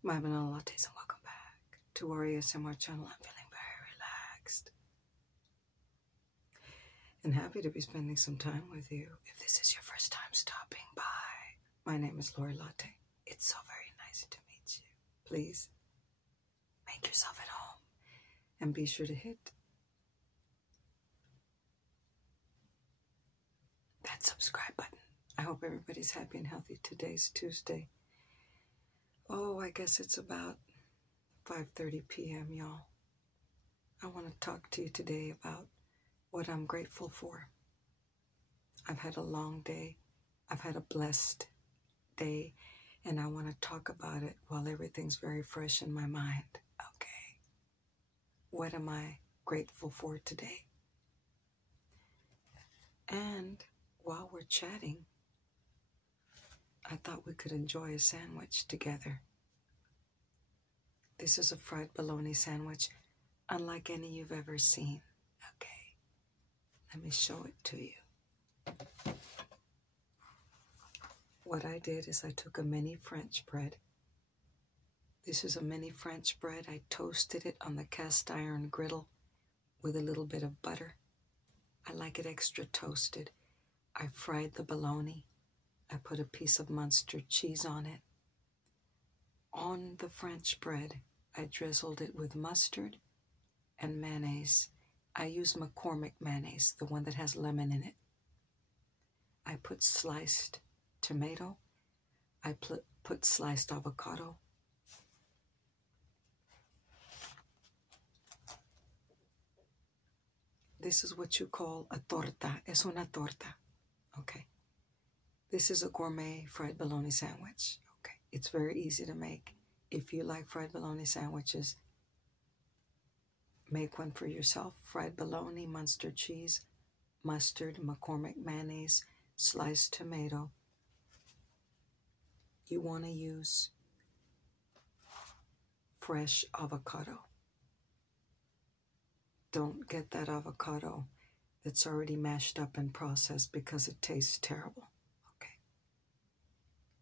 My vanilla lattes, and welcome back to our ASMR channel. I'm feeling very relaxed and happy to be spending some time with you. If this is your first time stopping by, my name is Lori Latte. It's so very nice to meet you. Please make yourself at home and be sure to hit that subscribe button. I hope everybody's happy and healthy. Today's Tuesday. Oh, I guess it's about 5:30 p.m., y'all. I want to talk to you today about what I'm grateful for. I've had a long day. I've had a blessed day, and I want to talk about it while everything's very fresh in my mind. Okay. What am I grateful for today? And while we're chatting, I thought we could enjoy a sandwich together. This is a fried bologna sandwich, unlike any you've ever seen. Okay, let me show it to you. What I did is I took a mini French bread. This is a mini French bread. I toasted it on the cast iron griddle with a little bit of butter. I like it extra toasted. I fried the bologna. I put a piece of Munster cheese on it. On the French bread, I drizzled it with mustard and mayonnaise. I use McCormick mayonnaise, the one that has lemon in it. I put sliced tomato. I put sliced avocado. This is what you call a torta. Es una torta. Okay. This is a gourmet fried bologna sandwich. Okay. It's very easy to make. If you like fried bologna sandwiches, make one for yourself. Fried bologna, Munster cheese, mustard, McCormick mayonnaise, sliced tomato. You want to use fresh avocado. Don't get that avocado that's already mashed up and processed because it tastes terrible. Okay.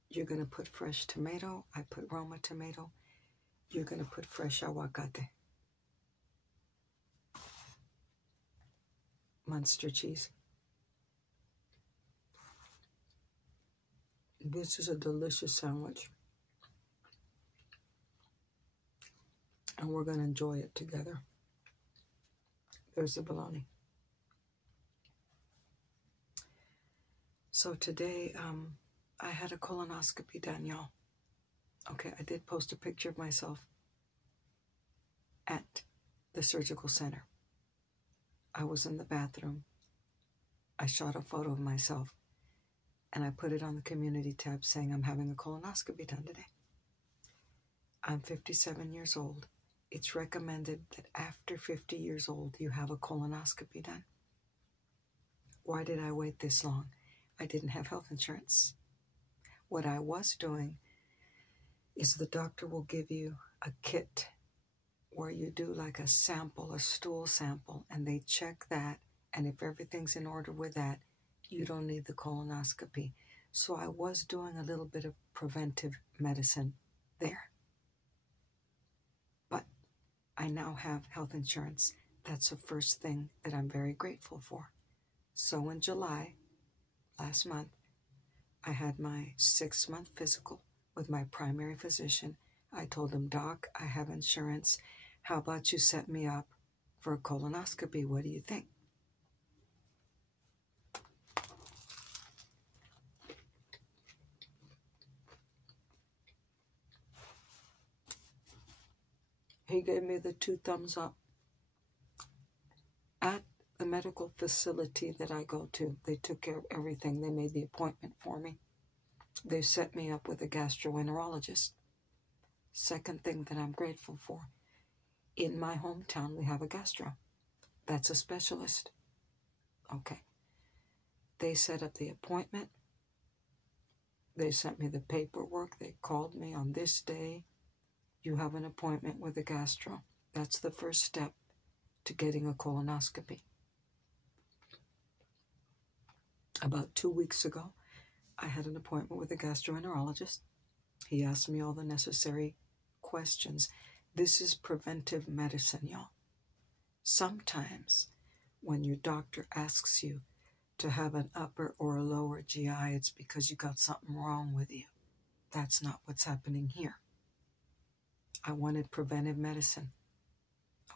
You're going to put fresh tomato. I put Roma tomato. You're going to put fresh aguacate. Munster cheese. This is a delicious sandwich. And we're going to enjoy it together. There's the bologna. So today, I had a colonoscopy done, y'all. Okay, I did post a picture of myself at the surgical center. I was in the bathroom. I shot a photo of myself, and I put it on the community tab saying I'm having a colonoscopy done today. I'm 57 years old. It's recommended that after 50 years old, you have a colonoscopy done. Why did I wait this long? I didn't have health insurance. What I was doing is the doctor will give you a kit where you do like a sample, a stool sample, and they check that, and if everything's in order with that, you don't need the colonoscopy. So I was doing a little bit of preventive medicine there. But I now have health insurance. That's the first thing that I'm very grateful for. So in July, last month, I had my 6-month physical with my primary physician. I told him, Doc, I have insurance. How about you set me up for a colonoscopy? What do you think? He gave me the 2 thumbs up. At the medical facility that I go to, they took care of everything. They made the appointment for me. They set me up with a gastroenterologist. Second thing that I'm grateful for, in my hometown, we have a gastro. That's a specialist. Okay. They set up the appointment. They sent me the paperwork. They called me on this day. You have an appointment with a gastro. That's the first step to getting a colonoscopy. About 2 weeks ago, I had an appointment with a gastroenterologist. He asked me all the necessary questions. This is preventive medicine, y'all. Sometimes when your doctor asks you to have an upper or a lower GI, it's because you got something wrong with you. That's not what's happening here. I wanted preventive medicine.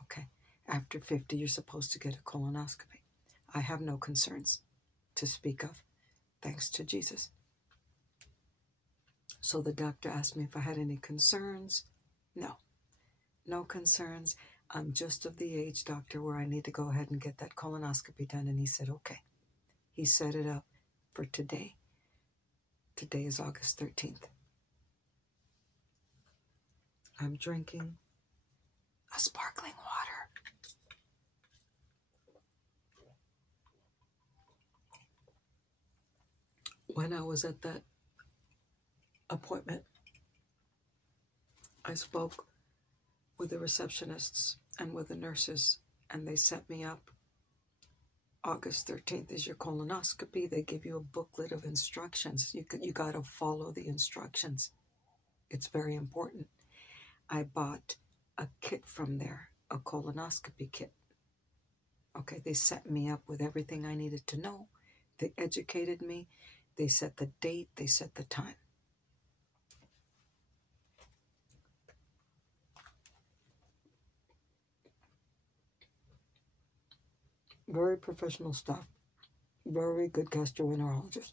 Okay, after 50, you're supposed to get a colonoscopy. I have no concerns to speak of, thanks to Jesus. So the doctor asked me if I had any concerns. No, no concerns. I'm just of the age, doctor, where I need to go ahead and get that colonoscopy done. And he said, okay. He set it up for today. Today is August 13th. I'm drinking a sparkling water. When I was at that appointment, I spoke with the receptionists and with the nurses, and they set me up. August 13th is your colonoscopy. They give you a booklet of instructions. You got to follow the instructions. It's very important. I bought a kit from there, a colonoscopy kit. Okay, they set me up with everything I needed to know. They educated me. They set the date. They set the time. Very professional staff. Very good gastroenterologist.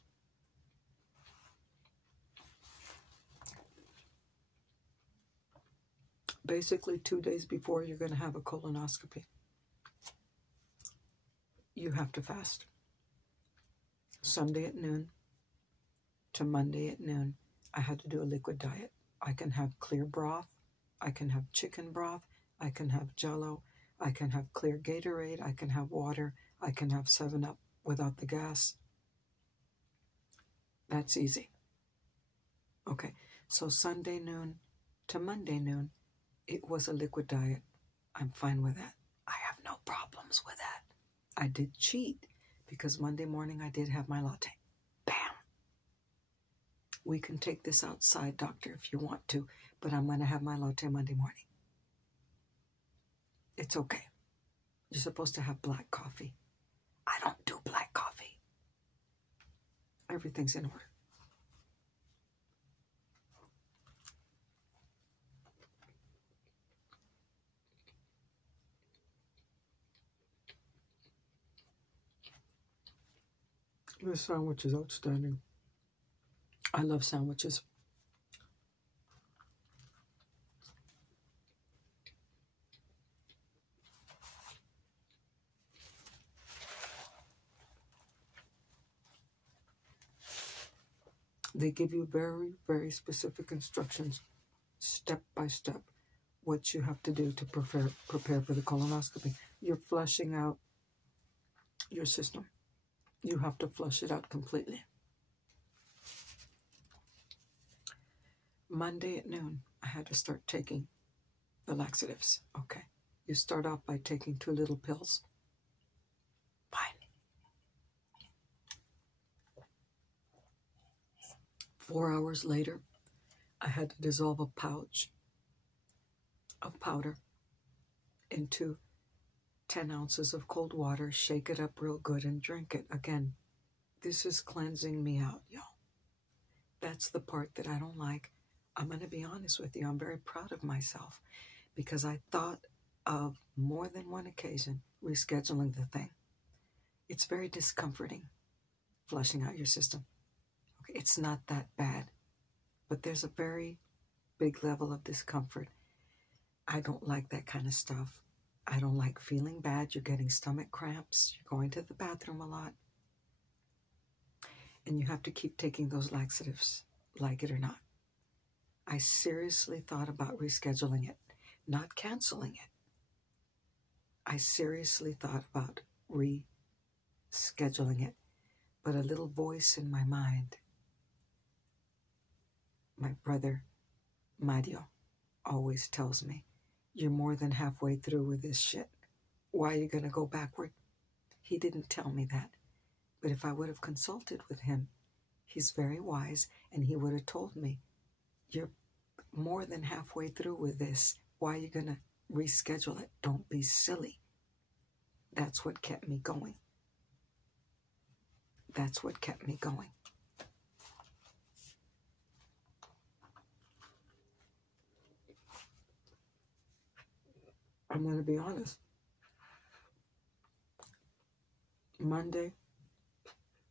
Basically, 2 days before you're going to have a colonoscopy, you have to fast. Sunday at noon to Monday at noon, I had to do a liquid diet. I can have clear broth. I can have chicken broth. I can have Jell-O. I can have clear Gatorade. I can have water. I can have 7-Up without the gas. That's easy. Okay, so Sunday noon to Monday noon, it was a liquid diet. I'm fine with that. I have no problems with that. I did cheat because Monday morning I did have my latte. Bam! We can take this outside, doctor, if you want to, but I'm going to have my latte Monday morning. It's okay. You're supposed to have black coffee. I don't do black coffee. Everything's in order. This sandwich is outstanding. I love sandwiches. They give you very, very specific instructions, step by step, what you have to do to prepare for the colonoscopy. You're flushing out your system. You have to flush it out completely. Monday at noon, I had to start taking the laxatives. Okay. You start off by taking 2 little pills. Fine. 4 hours later, I had to dissolve a pouch of powder into 10 ounces of cold water, shake it up real good, and drink it. Again, this is cleansing me out, y'all. That's the part that I don't like. I'm going to be honest with you. I'm very proud of myself because I thought of more than one occasion rescheduling the thing. It's very discomforting, flushing out your system. Okay, it's not that bad, but there's a very big level of discomfort. I don't like that kind of stuff. I don't like feeling bad. You're getting stomach cramps. You're going to the bathroom a lot. And you have to keep taking those laxatives, like it or not. I seriously thought about rescheduling it, not canceling it. I seriously thought about rescheduling it. But a little voice in my mind, my brother Mario, always tells me, you're more than halfway through with this shit. Why are you going to go backward? He didn't tell me that. But if I would have consulted with him, he's very wise, and he would have told me, you're more than halfway through with this. Why are you going to reschedule it? Don't be silly. That's what kept me going. That's what kept me going. I'm going to be honest. Monday,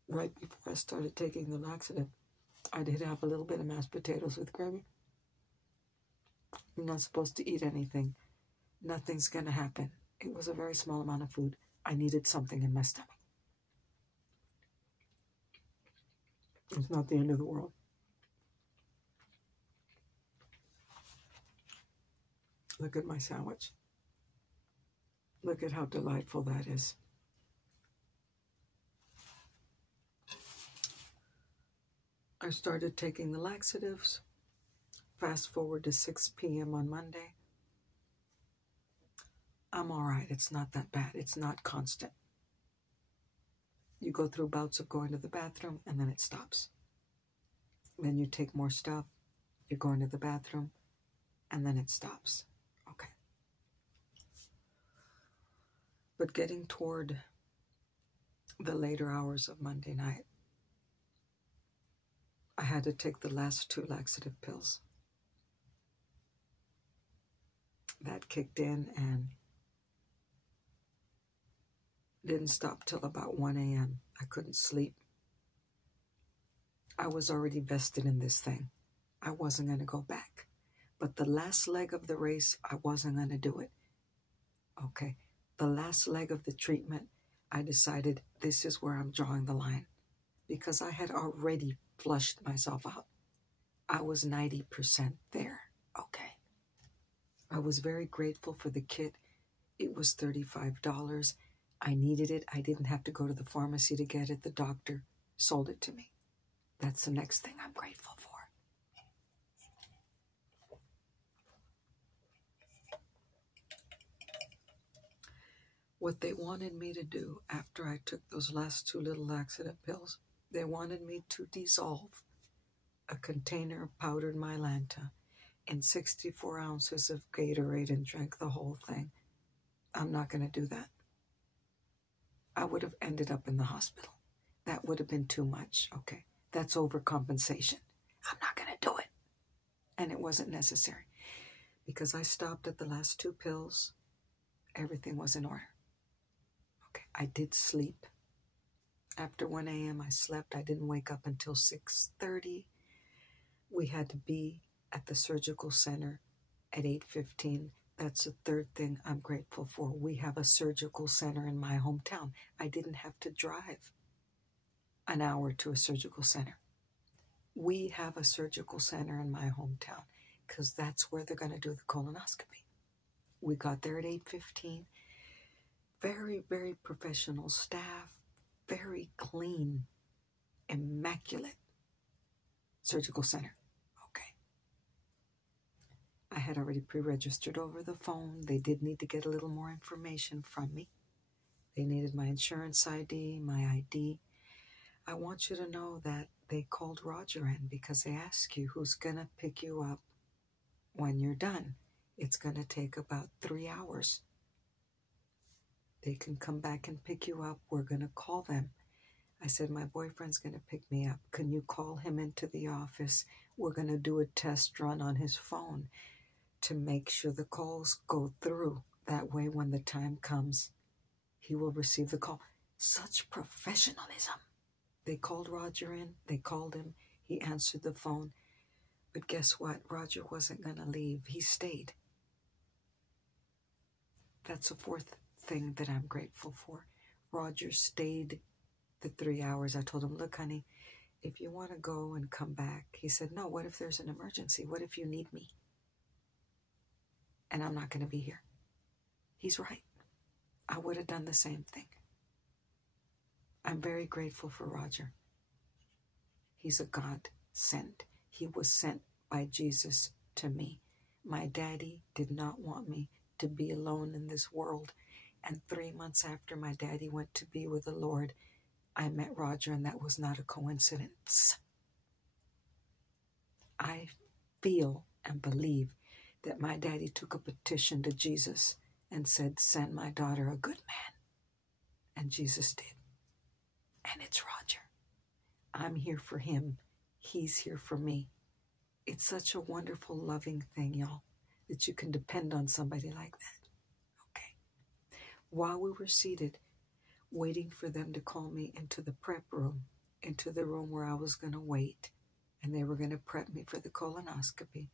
right before I started taking the laxative, I did have a little bit of mashed potatoes with gravy. I'm not supposed to eat anything. Nothing's going to happen. It was a very small amount of food. I needed something in my stomach. It's not the end of the world. Look at my sandwich. Look at how delightful that is. I started taking the laxatives. Fast forward to 6 p.m. on Monday. I'm all right. It's not that bad. It's not constant. You go through bouts of going to the bathroom, and then it stops. Then you take more stuff. You're going to the bathroom, and then it stops. Okay. But getting toward the later hours of Monday night, I had to take the last 2 laxative pills. That kicked in and didn't stop till about 1 a.m. I couldn't sleep. I was already vested in this thing. I wasn't going to go back. But the last leg of the race, I wasn't going to do it. Okay. The last leg of the treatment, I decided this is where I'm drawing the line. Because I had already flushed myself out. I was 90% there. Okay. I was very grateful for the kit. It was $35. I needed it. I didn't have to go to the pharmacy to get it. The doctor sold it to me. That's the next thing I'm grateful for. What they wanted me to do after I took those last 2 little laxative pills, they wanted me to dissolve a container of powdered Mylanta in 64 ounces of Gatorade and drink the whole thing. I'm not going to do that. I would have ended up in the hospital. That would have been too much. Okay, that's overcompensation. I'm not going to do it. And it wasn't necessary. Because I stopped at the last 2 pills, everything was in order. Okay, I did sleep. After 1 a.m. I slept. I didn't wake up until 6:30. We had to be at the surgical center at 8:15. That's the third thing I'm grateful for. We have a surgical center in my hometown. I didn't have to drive an hour to a surgical center. We have a surgical center in my hometown because that's where they're going to do the colonoscopy. We got there at 8:15. Very, very professional staff. Very clean, immaculate surgical center. Okay. I had already pre-registered over the phone. They did need to get a little more information from me. They needed my insurance ID, my ID. I want you to know that they called Roger in because they ask you who's going to pick you up when you're done. It's going to take about 3 hours. They can come back and pick you up. We're going to call them. I said, my boyfriend's going to pick me up. Can you call him into the office? We're going to do a test run on his phone to make sure the calls go through. That way, when the time comes, he will receive the call. Such professionalism. They called Roger in. They called him. He answered the phone. But guess what? Roger wasn't going to leave. He stayed. That's the 4th thing that I'm grateful for. Roger stayed the 3 hours. I told him, look, honey, if you want to go and come back. He said, no, what if there's an emergency? What if you need me? And I'm not going to be here. He's right. I would have done the same thing. I'm very grateful for Roger. He's a God sent. He was sent by Jesus to me. My daddy did not want me to be alone in this world. And 3 months after my daddy went to be with the Lord, I met Roger, and that was not a coincidence. I feel and believe that my daddy took a petition to Jesus and said, send my daughter a good man. And Jesus did. And it's Roger. I'm here for him. He's here for me. It's such a wonderful, loving thing, y'all, that you can depend on somebody like that. Okay. While we were seated, waiting for them to call me into the prep room, into the room where I was going to wait, and they were going to prep me for the colonoscopy,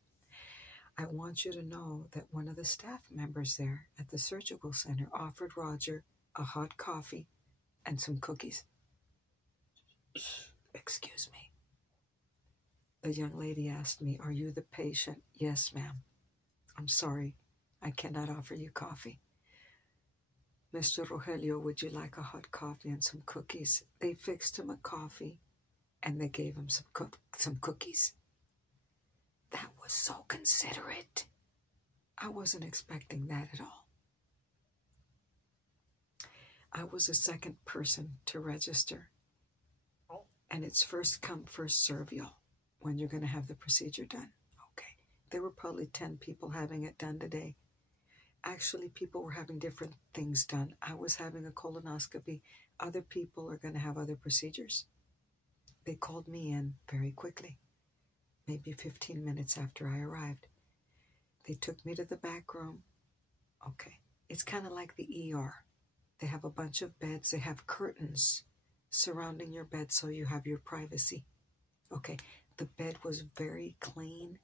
I want you to know that one of the staff members there at the surgical center offered Roger a hot coffee and some cookies. Excuse me. The young lady asked me, are you the patient? Yes, ma'am. I'm sorry, I cannot offer you coffee. Mr. Rogelio, would you like a hot coffee and some cookies? They fixed him a coffee and they gave him some cookies. That was so considerate. I wasn't expecting that at all. I was the second person to register. And it's first come, first serve, y'all, when you're going to have the procedure done. Okay. There were probably 10 people having it done today. Actually, people were having different things done. I was having a colonoscopy. Other people are going to have other procedures. They called me in very quickly, maybe 15 minutes after I arrived. They took me to the back room. Okay. It's kind of like the ER. They have a bunch of beds. They have curtains surrounding your bed so you have your privacy. Okay. The bed was very clean.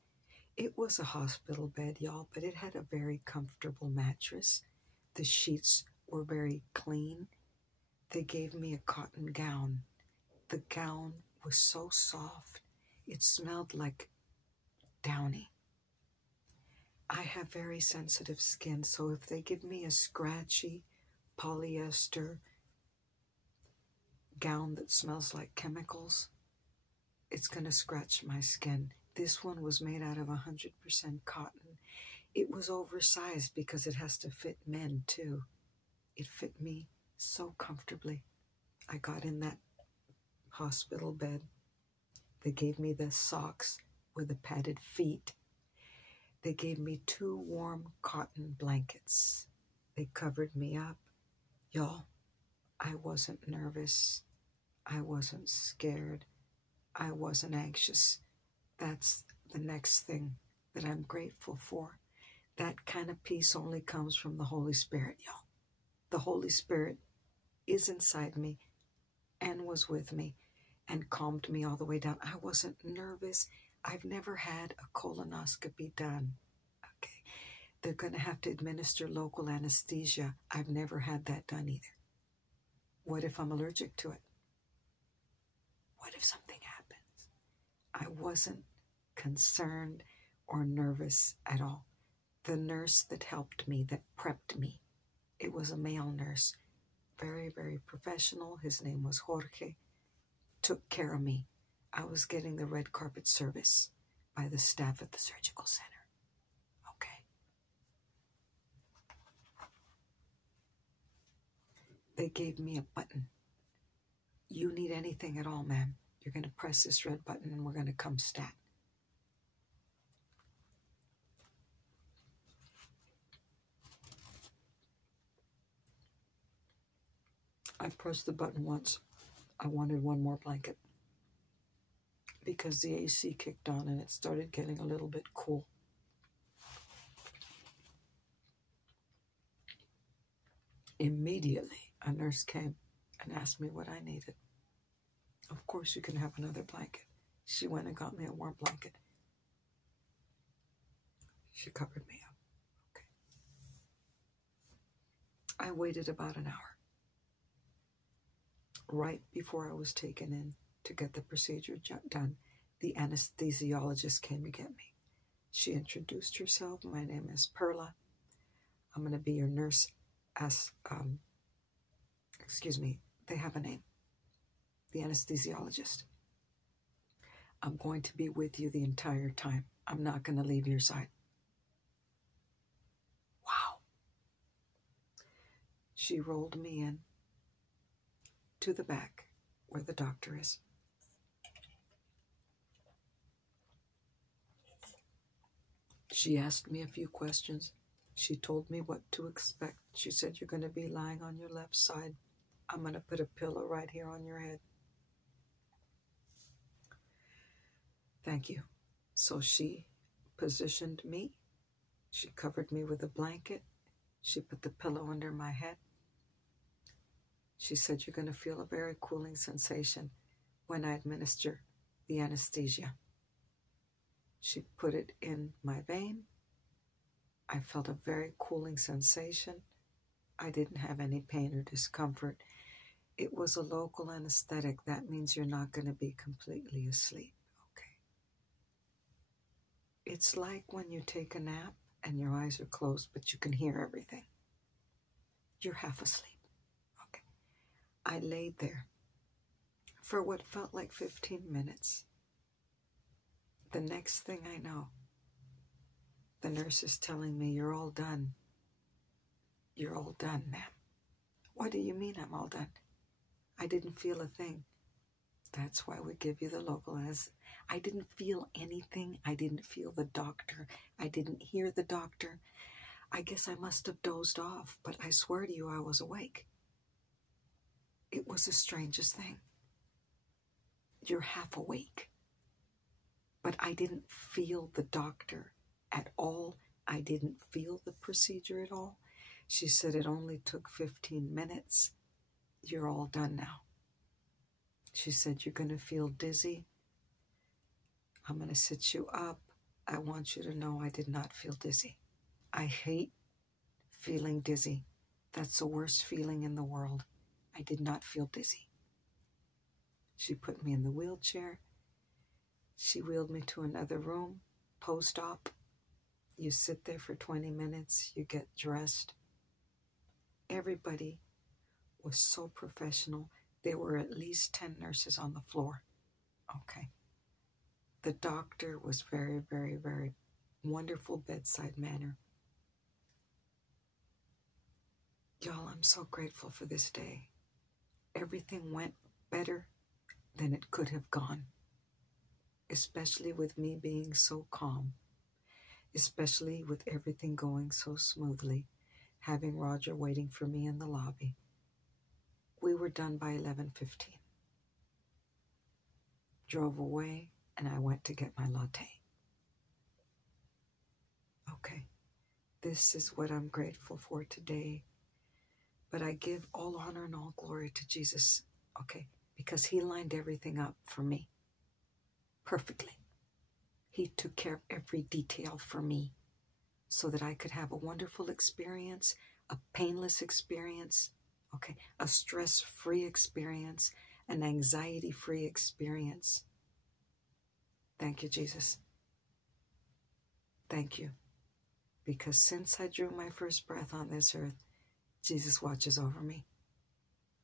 It was a hospital bed, y'all, but it had a very comfortable mattress. The sheets were very clean. They gave me a cotton gown. The gown was so soft. It smelled like downy. I have very sensitive skin, so if they give me a scratchy polyester gown that smells like chemicals, it's going to scratch my skin. This one was made out of 100% cotton. It was oversized because it has to fit men too. It fit me so comfortably. I got in that hospital bed. They gave me the socks with the padded feet. They gave me 2 warm cotton blankets. They covered me up. Y'all, I wasn't nervous. I wasn't scared. I wasn't anxious. That's the next thing that I'm grateful for. That kind of peace only comes from the Holy Spirit, y'all. The Holy Spirit is inside me and was with me and calmed me all the way down. I wasn't nervous. I've never had a colonoscopy done. Okay. They're going to have to administer local anesthesia. I've never had that done either. What if I'm allergic to it? What if something happens? I wasn't concerned or nervous at all. The nurse that helped me, that prepped me, it was a male nurse, very, very professional. His name was Jorge, took care of me. I was getting the red carpet service by the staff at the surgical center. Okay. They gave me a button. You need anything at all, ma'am, you're going to press this red button and we're going to come stat. I pressed the button once. I wanted one more blanket because the AC kicked on and it started getting a little bit cool. Immediately, a nurse came and asked me what I needed. Of course, you can have another blanket. She went and got me a warm blanket. She covered me up. Okay. I waited about an hour. Right before I was taken in to get the procedure done, the anesthesiologist came to get me. She introduced herself. My name is Perla. I'm going to be your nurse. They have a name. The anesthesiologist. I'm going to be with you the entire time. I'm not going to leave your side. Wow. She rolled me in to the back where the doctor is. She asked me a few questions. She told me what to expect. She said, you're going to be lying on your left side. I'm going to put a pillow right here on your head. Thank you. So she positioned me. She covered me with a blanket. She put the pillow under my head. She said, you're going to feel a very cooling sensation when I administer the anesthesia. She put it in my vein. I felt a very cooling sensation. I didn't have any pain or discomfort. It was a local anesthetic. That means you're not going to be completely asleep. Okay. It's like when you take a nap and your eyes are closed, but you can hear everything. You're half asleep. Okay. I laid there for what felt like 15 minutes. The next thing I know, the nurse is telling me, you're all done. You're all done, ma'am. What do you mean I'm all done? I didn't feel a thing. That's why we give you the local anesthesia. I didn't feel anything. I didn't feel the doctor. I didn't hear the doctor. I guess I must have dozed off, but I swear to you I was awake. It was the strangest thing. You're half awake. But I didn't feel the doctor at all. I didn't feel the procedure at all. She said it only took 15 minutes. You're all done now. She said, you're going to feel dizzy. I'm going to sit you up. I want you to know I did not feel dizzy. I hate feeling dizzy. That's the worst feeling in the world. I did not feel dizzy. She put me in the wheelchair. She wheeled me to another room, post-op. You sit there for 20 minutes. You get dressed. Everybody was so professional. There were at least 10 nurses on the floor. Okay. The doctor was very, very, very wonderful bedside manner. Y'all, I'm so grateful for this day. Everything went better than it could have gone. Especially with me being so calm. Especially with everything going so smoothly. Having Roger waiting for me in the lobby. We were done by 11:15. Drove away, and I went to get my latte. Okay, this is what I'm grateful for today. But I give all honor and all glory to Jesus, okay, because he lined everything up for me perfectly. He took care of every detail for me so that I could have a wonderful experience, a painless experience, okay, a stress-free experience, an anxiety-free experience. Thank you, Jesus. Thank you. Because since I drew my first breath on this earth, Jesus watches over me.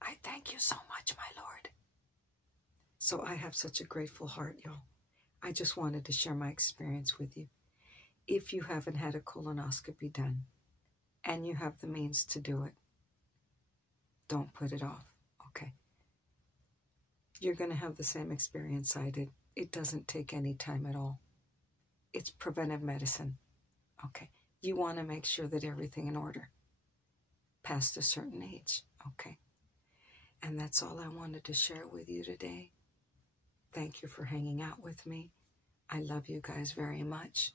I thank you so much, my Lord. So I have such a grateful heart, y'all. I just wanted to share my experience with you. If you haven't had a colonoscopy done, and you have the means to do it, don't put it off, okay? You're going to have the same experience I did. It doesn't take any time at all. It's preventive medicine, okay? You want to make sure that everything in order past a certain age, okay? And that's all I wanted to share with you today. Thank you for hanging out with me. I love you guys very much.